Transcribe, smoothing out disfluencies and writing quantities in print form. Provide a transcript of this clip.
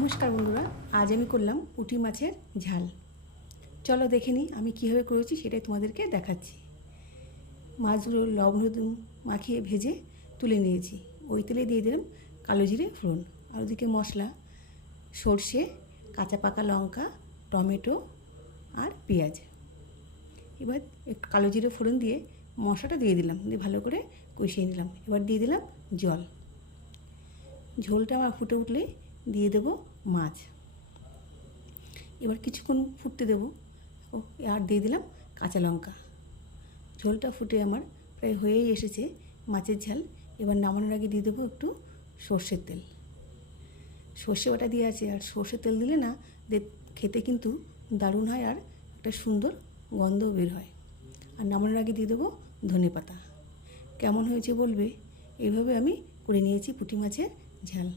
নমস্কার বন্ধুরা, আজ আমি করলাম পুঁটি মাছের ঝাল। চলো দেখে নিই আমি কীভাবে করেছি, সেটাই তোমাদেরকে দেখাচ্ছি। মাছগুলো লবণ মাখিয়ে ভেজে তুলে নিয়েছি। ওই তেলে দিয়ে দিলাম কালো জিরে ফোড়ন, আর ওদিকে মশলা সর্ষে, কাঁচা পাকা লঙ্কা, টমেটো আর পেঁয়াজ। এবার একটু কালো জিরে ফোড়ন দিয়ে মশলাটা দিয়ে দিলাম, দিয়ে ভালো করে কষিয়ে নিলাম। এবার দিয়ে দিলাম জল। ঝোলটা আমার ফুটে উঠলে দিয়ে দেবো মাছ। এবার কিছুক্ষণ ফুটতে দেবো, আর দিয়ে দিলাম কাঁচা লঙ্কা। ঝোলটা ফুটে আমার প্রায় হয়েই এসেছে মাছের ঝাল। এবার নামানোর আগে দিয়ে দেবো একটু সর্ষের তেল। সর্ষে বাটা দিয়ে আছে, আর সর্ষের তেল দিলে না খেতে কিন্তু দারুণ হয়, আর একটা সুন্দর গন্ধ বের হয়। আর নামানোর আগে দিয়ে দেবো ধনেপাতা। কেমন হয়েছে বলবে। এইভাবে আমি করে নিয়েছি পুঁটি মাছের ঝাল।